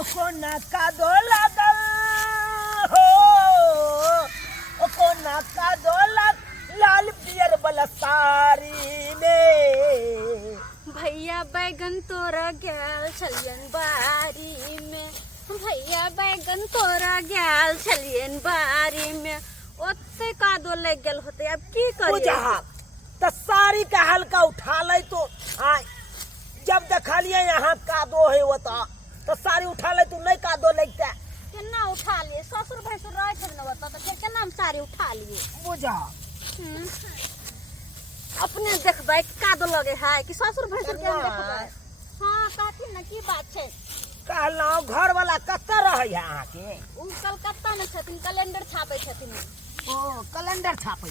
कोना का दो लागल हो कोना का दो लाल पियर वाला साड़ी में। भैया बैगन तोरा गैल छलियन बारी में। भैया बैगन तोरा गैल छलियन बारी में। ओते का दो लग गेल होते, अब की करिए? त साड़ी का हल्का उठा ले तो जब देखलिए यहाँ का दो है होता तो साड़ी उठा ले तू नहीं का दो लगता केना उठा लिए? ससुर भैंसुर रहे थे न होता तो फिर केना हम साड़ी उठा लिए? बुझा अपने देखबै का दो लगे है कि ससुर भैंसुर के हम देखबै? हां काथी न की बात छै? कहलौ घर वाला कत्ता रहे है अहाँ के? उ कलकत्ता में छथिन, कैलेंडर छापे छथिन। ओ कैलेंडर छापे।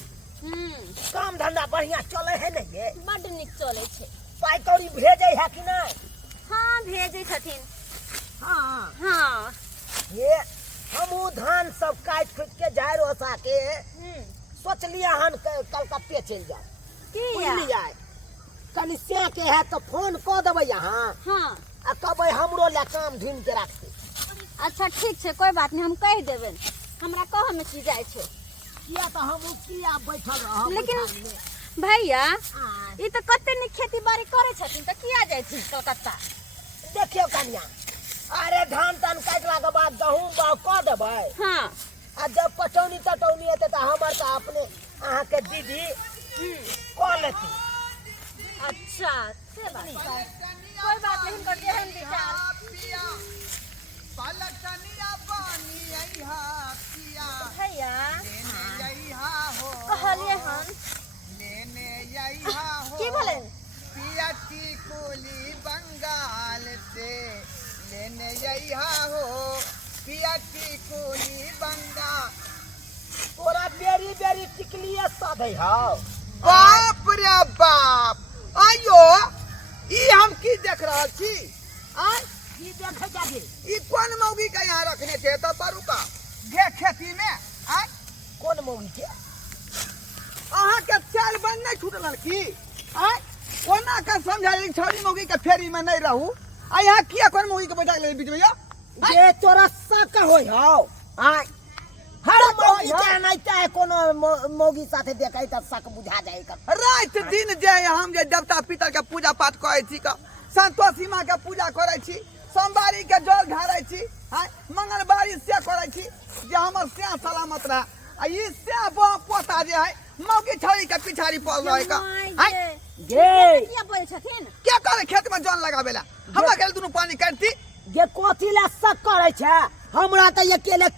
काम धंधा बढ़िया चले है नहीं ये? बड निक चले छै। पाई कौड़ी भेजे है कि नहीं? हां भेजे छथिन। हाँ हाँ ये हम धान सब काट खुद के जाए रोसा के सोच लिया हन कलकत्ते चल जाए किया कल से के है तो फोन कर देबै यहाँ। हाँ आ कहबै हमरो ले काम ढूंढ के रखते। अच्छा ठीक छै, कोई बात नहीं, हम कह देबन। हमरा कह में की जाय छै? किया तो हम किया बैठल रह। लेकिन भैया ई तो कते नि खेती बाड़ी करे छथिन त किया जाय छी कलकत्ता? देखियो कन्या, अरे धान तान काटला के बाद गहूम बाग कर देबै। हाँ आ जब पटौनी तटौनी हेतै त हमर त अपने अहाँ के दीदी कह लेती। अच्छा से बात है। कोई बात नहीं, कर दे हम विचार। पलटनिया पानी आइहा पिया भैया लेने आइहा हो कहलिए हम लेने आइहा हो की बोले? पिया टिकुली बंगाल से लेने आइहा हो पिया टिकुली बंगाल। तोरा बेरी बेरी टिकलिए साधै हौ। बाप रे बाप, आयो ई हम की देख रहल छी? आय की देखे जागे? ई कोन मौगी के यहाँ रखने थे तो परू का गे खेती में? आय कोन मौगी के? अहाँ के चाल बन नहीं छूटल की? आय कोना का समझाई छोरी मौगी के फेरी में नहीं रहू। आ यहाँ किया कोन मौगी के बैठा ले बीच में यो? जे तोरा शक होय हौ। आय हर मौगी के नहीं चाहे कोनो मौगी साथे देखै त शक बुझा जाए कर। रात दिन जे हम जे देवता पितर के पूजा पाठ करे छी, का संतोषी माँ के पूजा करे छी, सोमवारी के जल ढारै छी, हां मंगलवारी से करे छी जे हमर से सलामत रह। आ ई से पोता जे है मौगी छोरी के पिछाड़ी पड़ रहे का। हां गे किया बोल छथिन? क्या करे खेत में जन लगावेला? हमरा के दुनु पानी काटती गे कोथी ला शक करे छै? हमरा त अकेले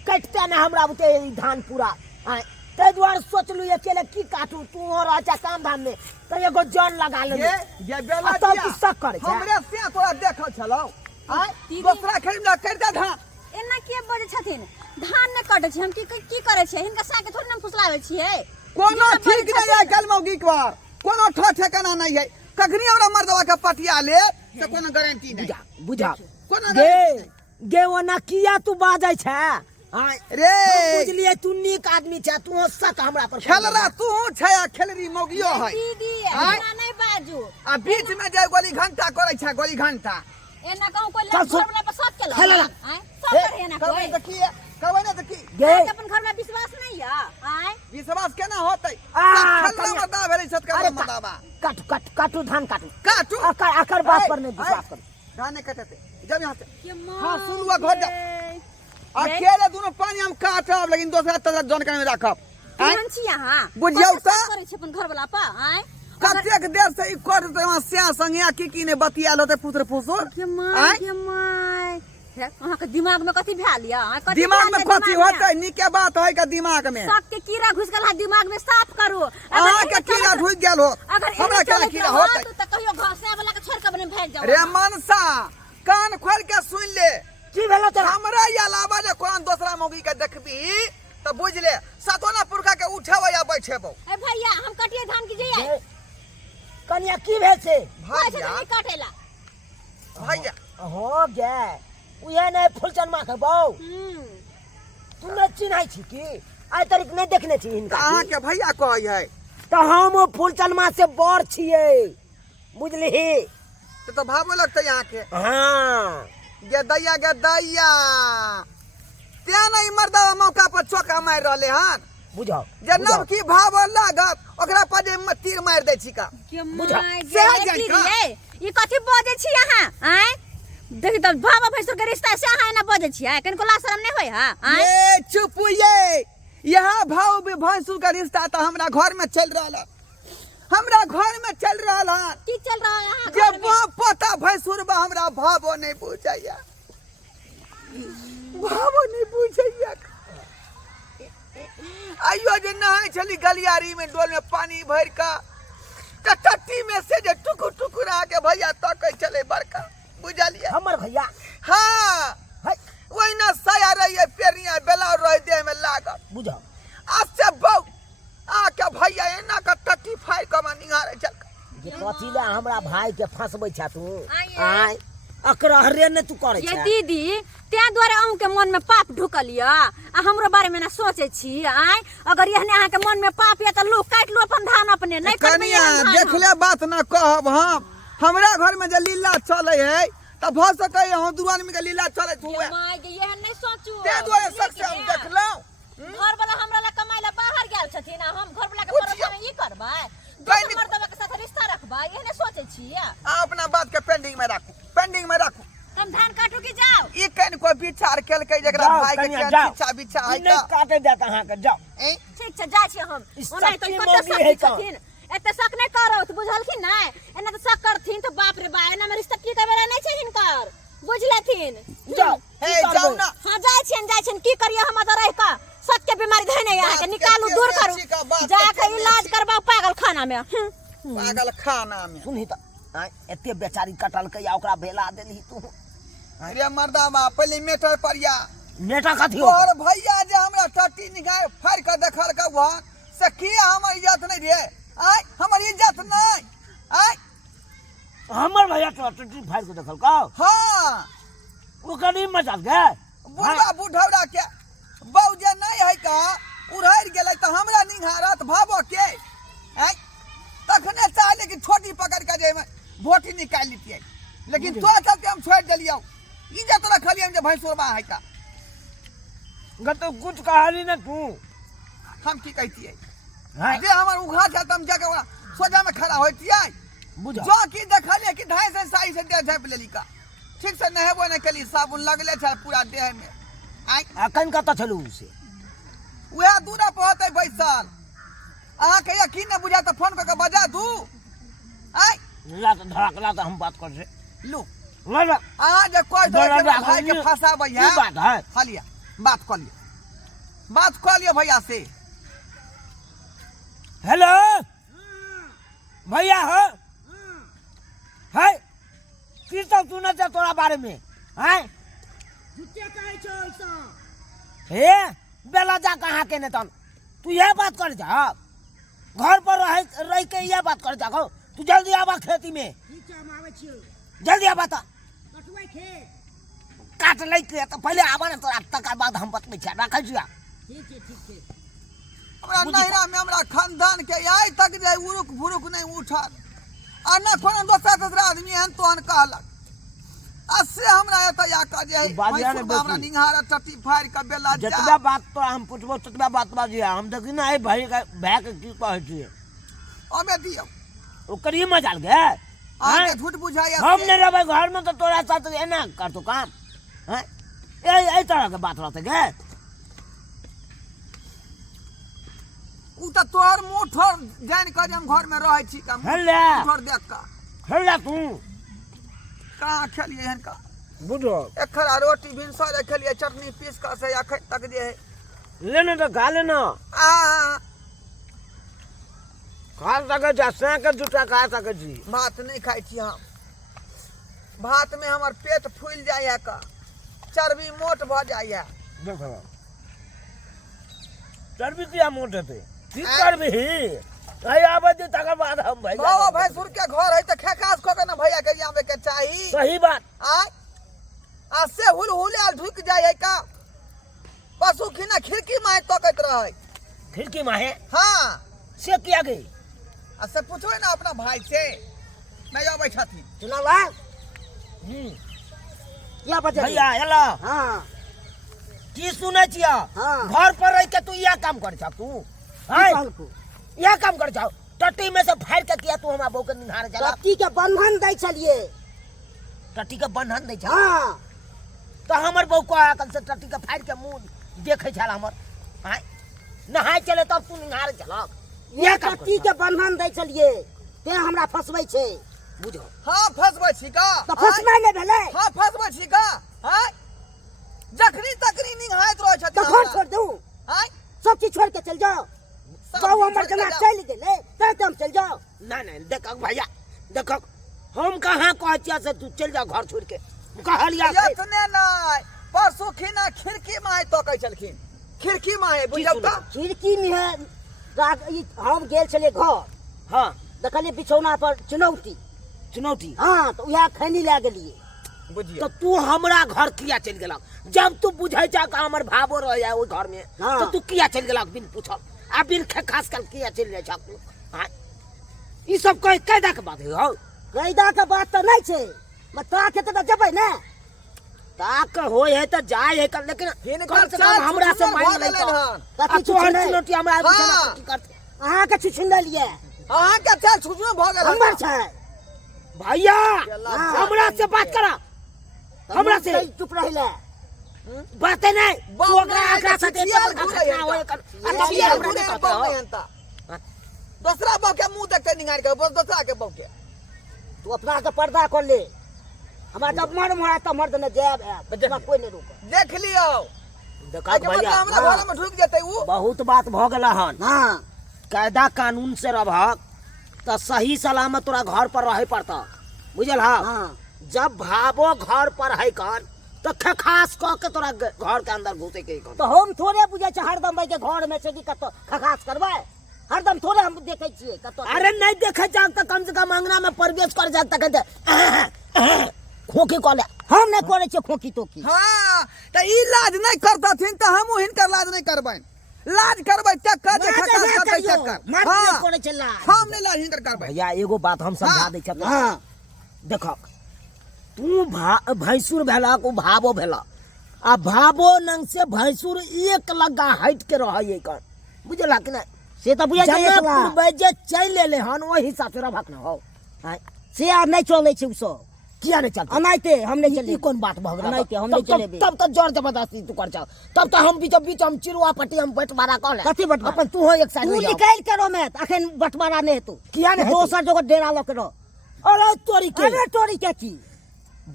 कटते न हमरा बुते धान पूरा। आय तै दुआरे सोचलू अकेले की काटू, तू रह जा काम धाम में त एगो जन लगा ले। ये बेला तब की शक करे छै? हमरे से तोरा देखल छलौ। आय दूसरा खेत में कर दे धान। एना के बोले छथिन? धान न काटे छी हम, की करे छी? हिनका साके थोड़ी न फुसलावे छियै। कोनो ठीक नहीं है कल मौगी के बार, कोनो ठेकाना नहीं है। कखनी हमरा मर्दवा के पटिया ले से कोनो गारंटी नहीं। बुझा कोनो गे गे ओना किया तू बाजै छै? आय रे बुझलिए तू नीक आदमी छै, तू शक हमरा पर खेलरा तू छै आ खेलरी मौगियो है। दीदी आय? एना नहीं बाजू। आ बीच में जे गोली घंटा करे छै, गोली घंटा एना कहूं कोई चल, सुन। घर वाला पर शक केला? खेलला। आय सब करे ना कहबै कोई। त की कहबै ना त की गे अपन घर में विश्वास नहीं है? आय विश्वास केना होतै? आ, खेलरा कन्या। मर्दा भेलै सत अरे का मर्दावा। काटू धान काटू। काटू आकर बात पर नहीं विश्वास करू। धान नहीं कटते जब यहाँ से। के हाँ, सुनुआ घर जा। गे। अकेले दोनों पानी हम काटब लेकिन दूसरा तरह जानकारी में रखब। केहन छी अहाँ? बुझियौ कते त? शक करे छी अपन घर वाला पर? आय कतेक देर से ई कर दे वहां से संगिया की ने बतियाल होते पुत्र फुसुर। के माय के माय अहाँ के दिमाग में कथी भैल या? कथी दिमाग भैल में या कथी दिमाग में? होतै? निके बात है का दिमाग में? शक के कीड़ा घुस गेल है दिमाग में, साफ करू। अहाँ के कीड़ा ढुक गेल हो, अगर हमरा के कीड़ा होतै? तो कहियो घासे वाला के छोड़ के बने भेज जाओ। रे मनसा कान खोल के सुन ले, की भेलो तोरा? हमरा अलावा जे कोन दूसरा मौगी के देखबी त बुझ ले सतोना पुरखा के उठाव या बैठेबो। ए भैया हम कटिए धान की जइए। कन्या की भेल छै? भैया भैया काटेला। भैया हो गे उहे नहीं फुलचन माँ के बहू तू नहीं चिन्है छी की? आइ तारीख नहीं देखने छी हिनका? अहाँ के भैया कहै है तो हम फुलचन माँ से बड़ छियै, बुझलिही? तो भावो लगते यहाँ के। हाँ गे दैया त्या नहीं मर्दा मौका पर चौका मार रहले हन बुझाओ जे नवकी भाव लागत ओकरा पर जे तीर मार दै छी का के बुझा, माय से गे जाय का? दीदी ई कथि बजै छी अहाँ आय देख त बाबा भैंसुर के रिश्ता से अहाँ ना बजै छी आय कनको लाज शरम नहीं होय हा आय ये चुप ये यहाँ भाव भी भैंसुर का रिश्ता तो हमरा घर में चल रहा है हमरा घर में चल रहा है की चल रहा है यहाँ जब घर में? वहाँ पता भैंसुर बा हमरा भावो नहीं पूछैया भावो नहीं पूछैया आइयो जे नहाय छली गलियारी में डोल में पानी भर का टट्टी में से जे टुकुर टुकुर आके भैया तकै चले बड़का बुझलिए हमर भैया हाँ है वही ना साया रही है पेरिया बेला रह दे में लागत बुझाओ आज से बहु आके भैया एना का टट्टी फाइ के मन निहारे चल जे कथी ले हमरा भाई के फंसबै छ तू आइए। आय अकरहरे ने तू करे ये छ दीदी त्या द्वारे अहूँ के मन में पाप ढुकल या आ हमरो बारे में ना सोचे छी आय अगर यहने अहाँ के मन में पाप या त लोग काट लो अपन धान अपने नहीं करबे कनिया एहन धान हम। देखले बात ना कहब हम हमरा घर में जे लीला चले है त भ सकै हम दू आदमी के लीला चले हुए माय गे यहन नहीं सोचू ते दुआरे सक से हम देखलौ घर वाला हमरा ला कमाई ला बाहर गेल छथिन आ हम घर वाला के पूछिए। परवाह ई करबै कहीं दोसर मर्दवा के साथ रिश्ता रखबै एहने सोचे छी अपना बात के पेंडिंग में राखू तुम धान काटू की जाओ ई कन को विचार केल के जकरा जाओ, भाई के कनिया, केन जाओ। इच्छा विचार है नहीं का काटे देता अहाँ के जाओ ए ठीक छै जाय छी हम इस ओना तो सच्ची कत मौगी है सक का? छथिन एते शक नहीं करो तो बुझलखिन नै एना तो शक करथिन तो बाप रे बा एना में रिश्ता की कबेला नहीं छै हिनकर बुझलथिन जाओ हे की जाऊ करबै? ना हां जाय छिन की करियो हम त रह का सच के बीमारी धने यहाँ के बात के निकालू दूर केना छी का करू बात के जाके केना इलाज छी? करबाओ पागल खाना में पागल खाना में सुनही त आय एते बेचारी कटल के या ओकरा भेला देलही तू अरे मर्दा बा पहले मेटर परिया नेटा कथी हो और भैया जे हमरा टट्टी निकाल फाड़ के देखल का वहां से की हमर इज्जत नहीं रे आय हमर इज्जत नहीं आय हमर भैया तो टट्टी फाड़ के देखल का हां ओकर ई मजाल गे बुढ़ा बुढ़ौरा के बहु जे नहीं है का उड़ैर गेलै त हमरा निहारत भाबो के आय तखने चाहले कि छोटी पकड़ के जे बोटी निकाल लेतिए लेकिन तो चलते हम छोड़ देलियो इज्जत रखलिए हम जे भैंसुरबा है का गत कुछ कहाली न तू हम की कहतिए हाय जे हमर उघा छ तम जाके ओकरा सोजा में खड़ा होतिए बुझा जो की देखलिए कि ढाई से साई से देह झाप लेली का ठीक से नहेबो नहीं कली साबुन लगले छ पूरा देह में आय अखन कत छलू से वह दूरा पहुंचे बैसल अहाँ के यकीन न बुझा तो फोन करके बजा दू आय ला त धड़कला त हम बात कर से लू ला ला अहाँ जे कोई तो बड़ा के भाई के ये- फंसाबै की है बात है खालिया बात कर लियो भैया से हेलो भैया हो है की सब सुने छ तोरा बारे में हैं झूठे कहै छौ ऐसा हे बेला जा कहाँ के ने तन तू यह बात कर जा घर पर रह के यह बात कर जा तू जल्दी आबा खेती में ठीक छै हम आबै छियौ जल्दी आबा त कटबै खेत काट लै के त पहले आबा न तोरा तकर बाद हम बतबै छ राखै छिया ठीक छै हमरा नैरा में हमरा खानदान के आइ तक जे उरुक भुरुक नहीं उठल आ न कोनो दोसर आदमी एहन तोहन कहलक आ से हमरा एत या का जे बाजिया ने हमरा बेसी। निहार टट्टी फाड़ के बेला जतबा जा बात तो हम पूछबो ततबा बात बाजी हम देखी ना भाई के भाई के की कहै छियै ओमे दियो ओकर ही मजाल गे आके हैं? झूठ बुझाया हम ने रहबै घर में तो तोरा साथ एना करतो काम हैं ए तरह के बात रहते गे उ त तोहर मोठर जान के जे हम घर में रहै छी का हेले मोठर देख का हेला तू कहाँ खेलिए हन का बुझो एक खरा रोटी भिनसर खेलिए चटनी पीस का से अखन तक जे है लेने तो खा लेना आ खा सके जा से के जुटा खा सके छी भात नहीं खाई छी हम भात में हमर पेट फूल जाय है का चर्बी मोट भ जाय है देखो चर्बी किया मोट हेते की हैं? करबी आई आबे दी तकर बाद हम भाई बाबा भैंसुर के घर है त खेकास को के ना भैया के आवे के चाही सही बात आय आ से हुल ढुक जाय है का पशु खिना खिड़की में तकत रहे खिड़की में है हां से किया गई आ से पूछो ना अपना भाई से नहीं आवे छथिन सुना बा क्या बजे भैया हेलो हाँ की सुनै छिया हाँ। घर पर रह के तू यह काम कर छा तू हैं यह काम कर छा टट्टी में से फाड़ के किया तू हमरा बहू के निहार जला टट्टी के बंधन दै छलिए टट्टी के बंधन दै छा हाँ तो हमर बहू को आकल से टट्टी के फाड़ के मुंह देखे छला हमर हैं नहाय चले तब तू निहार चला ये टट्टी के बंधन दै छलिए ते हमरा फसबै छे बुझो हाँ फसबै छी का तो फसबै नै भेलै हाँ फसबै छी का हैं जखनी तकनी निहायत रहै छथि तो घर छोड़ दू हैं सब चीज छोड़ के चल जाओ सब बहू चीज हमर छोड़ के जना जाओ। चल गेलै तब हम चल जाओ नहीं नहीं देखक भैया देखक हम कहाँ कह छिया से तू चल जा घर छोड़ के कहलिया यतने नहीं परसों खिना खिड़की में आय तो कह चलखिन खिड़की में आय बुझौ त खिड़की में है हम गेल छलिए घर हाँ देखलिए बिछौना पर चुनौती चुनौती हाँ तो वह खैनी लै गेलिए बुझियो तो तू हमरा घर किया चल गेला जब तू बुझै जा का हमर भावो रह जाए ओइ घर में हाँ। तो तू किया चल गेला बिन पूछल आ बिन खास कर किया चल जाए तू हां ई सब कह कायदा के बात है हो कैदा के बात तो नहीं छे बता के तो जबै ना ताक होय है तो जाय है कर लेकिन हिनकर कम से चाल कम हमरा से छुछुनर मान भऽ ले गेलै हन। कथी तू हर छुछुनर? चुनौती हमरा आबि हाँ। छला की करते अहाँ के छुछुन लिए अहाँ के चाल छुछुन भ गेल हमर छै भैया हाँ। हमरा से बात करा हमरा से चुप रहिले बात नहीं बाप तू ओकरा रे, आकरा से छिछिया देखा घुरै घुरा होय कर आ छिछिया तबिया हमरा घुरै नहीं बौ कहते नहीं अंता दूसरा बौ के मुंह देखते निगार के बस दूसरा के बौ के तू अपना के पर्दा कर ले हमरा जब मन मोड़ा त मर्द ने जाब है कोई नहीं रोक देख लियो देखा आज मतलब भैया हमरा घर में ढुक जेतै उ बहुत बात भ गेला हन हां कायदा कानून से रहक तो सही सलामत तोरा घर पर रहे पड़ता बुझल हा हां जब भावो घर पर है कान तो खास कह के तोरा घर के अंदर घुसे के कान तो हम थोड़े बुझे छ हरदम भाई के घर में से कि कतो खखास करबै हरदम थोड़े हम देखे छिए कतो अरे नहीं देखे जा तो कम से कम अंगना में प्रवेश कर जा तक खोखी कॉले हम नहीं करे छ खोकी टोकी हां त ई लाज नहीं करतथिन त हमहु हिनकर लाज नहीं करबैन लाज करबै चक्कर जे खका करतै चक्कर मर्द हां नहीं करे छला हम नहीं लाज हिनकर करबै भैया एगो बात हम समझा हाँ। दै छी हां देखो तू भैंसुर भेलक उ भावो भेलक आ भावो नंग से भैंसुर एक लगा हट के रहे कान बुझला कि नहीं से तो बुझे जमे छै पूर्वे जे चल लेले हन ओहि हिसाब से रहक न हो हां से आ नहीं चले छै उसो किया नहीं चलते अनाइते हम नहीं चले ई कौन बात भग रहा नहीं, हम नहीं चलेबे। तब तो जोर जबरदस्ती तू कर जाओ तब तो हम बीचो बीच हम चिरुआ पट्टी हम बंटवारा कर ले कथी बंटवारा? अपन तू हो एक साइड तू हो जाओ निकाल करो मैं अखन बंटवारा नहीं हेतु किया नहीं दोसर जगह डेरा लो करो अरे तोरी के अरे तोरी के की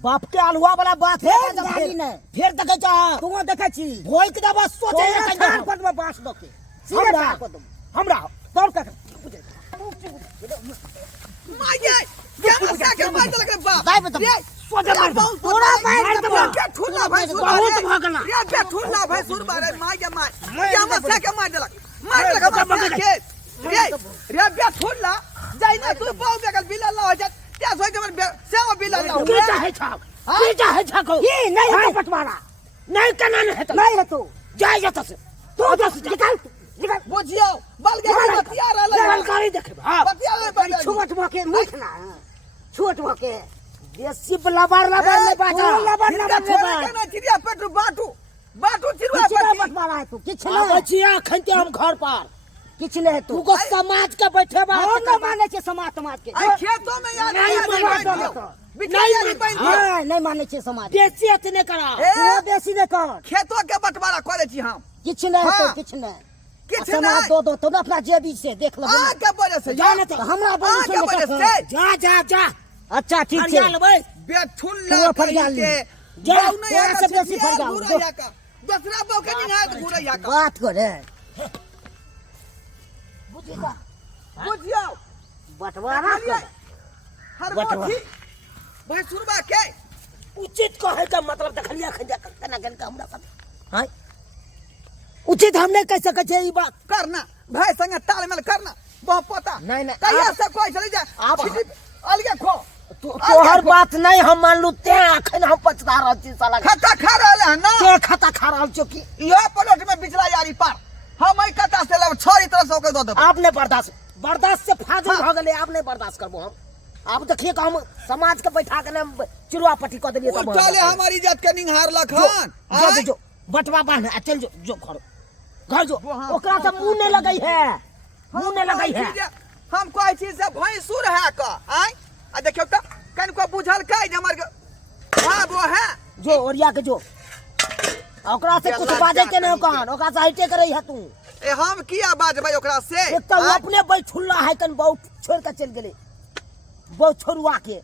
बाप के अलुआ वाला बात है फेर जब गाली नहीं। फिर देखे जा तू देखे छी भोई के दबा सोचे तोरा है छान पर में बांस दो के सीधे हमरा ठार को दो हमरा तोर का माये क्या मसा के मार देलक बाप दाई बता रे सोचे मार दो। तोरा मार दो। के ठुल्ला भाई सुर बहुत भगला रे के ठुल्ला भाई सुर बारे माये मार मैं क्या नहीं मसा के मार देलक मसा के रे रे बे ठुल्ला जाई ना तू पाऊ बेगल बिला ला हो जा त्या सोई के सेवा बिला ला की चाहे छाक की चाहे छाक ये नहीं है बंटवारा नहीं कना नहीं है तो नहीं हेतु जाए जाता से तू दस निकाल निकाल बुझियो बल के बतिया रहल जानकारी देखे हां बतिया रहल छोट भके मुठना छोट भके देसी लबार लबार नहीं बाजा लबर इनका लबर छोरा लबर के ना चिड़िया पेटू बाटू बाटू चिड़िया किछ नहीं पेटू बंटवारा है तू किछ अब नहीं बचिया खंते हम घर पर किछ नहीं हेतु तू को समाज के बैठे हम बात न माने छे समाज के आई खेतों में याद नहीं नहीं मानो बैठ तो। बिचारी नहीं बैठ हां नहीं माने छे समाज देसी इतने करा ए, तू बेसी नहीं कर खेतों के बंटवारा करे छी हम किछ नहीं हेतु हाँ। किछ नहीं किछ समाज नहीं दो दो तो अपना जेबी से देख लो आ के वजह से जाने तो हमरा बोली आ के सुन वजह के से जा जा जा अच्छा ठीक फरिया है लेबै बेठुल्ला तू कहीं फरिया ले। के जा, बाऊ नहीं तोरा से बेसी फरिया ले। घुरैया का दूसरा बाऊ के निहायत घुरैया का बात करे बुझियो बंटवारा कर हर बंटवारा। मोठी भाई सुरबा के उचित कहे का मतलब देखलिया खंजा कना गन का हमरा पता हां उचित हमने कह सके छे ई बात करना भाई संगे तालमेल करना बहुत पता नहीं, नहीं, कहिया आप- से कोई चली जाए आप- अलगे खो तोहर बात नहीं हम मान लू ते अखन हम पछता रहल छी साला खाता खा रहले हैं ना के खाता खा रहल छो की यो प्लॉट में बिचला यारी पार हम ई कता से लब छोरी तरह से ओके दो दे आपने बर्दाश्त से फाजिल हाँ। भ गेले आप नहीं बर्दाश्त करबो हम अब देखिए कि हम समाज के बैठा के ना चिड़ुआ पट्टी कर दिए तब उल्टा ले हमारी इज्जत के निहार लखन जो जो बटवा बांध आ चल जो घर जो वहाँ ओकरा से मुंह नहीं लगई है मुंह नहीं लगई है हम कोई चीज से भैंसुर है का आय आ देखियो त कन को बुझल काई जे हमर हां वो है जो ओरिया के जो ओकरा से कुछ बाजे के नहीं कान ओकरा से हटे करई है तू ए हम किया बाजबै ओकरा से एक तो अपने बैठुल्ला है कन बहुत छोड़ के चल गेले बहुत छोरुआ के